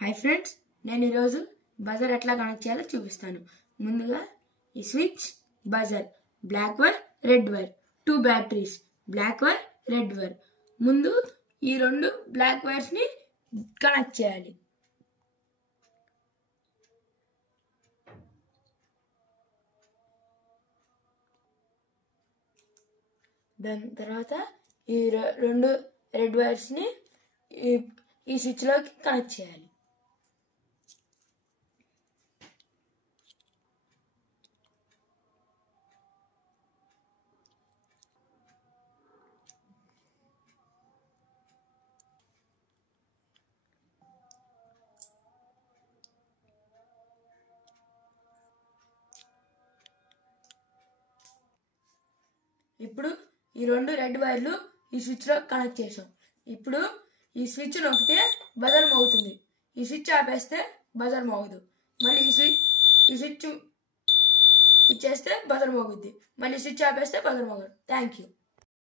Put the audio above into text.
Hi friends, నేను ఈరోజు buzzer ఎట్లా కనెక్ట్ చేయాలో చూపిస్తాను. ముందుగా ఈ switch, buzzer, black wire, red wire, 2 batteries, black wire, red wire. ముందు ఈ 2 బ్లాక్ వైర్స్ని కనెక్ట్ చేయాలి. దాని తర్వాత ఈ 2 రెడ్ వైర్స్ని ఈ స్విచ్లోకి కనెక్ట్ చేయాలి. ఇప్పుడు ఈ 2 రెడ్ వైర్లు ఈ స్విచ్లో కనెక్ట్ చేసాం. ఇప్పుడు ఈ స్విచ్ నొక్కితే బజర్ మోగుతుంది. ఈ స్విచ్ ఆపేస్తే బజర్ మోగదు. మళ్ళీ ఈ స్విచ్ ఇచ్చేస్తే బజర్ మోగుద్ది. మళ్ళీ స్విచ్ ఆపేస్తే బజర్ మోగదు. Thank you.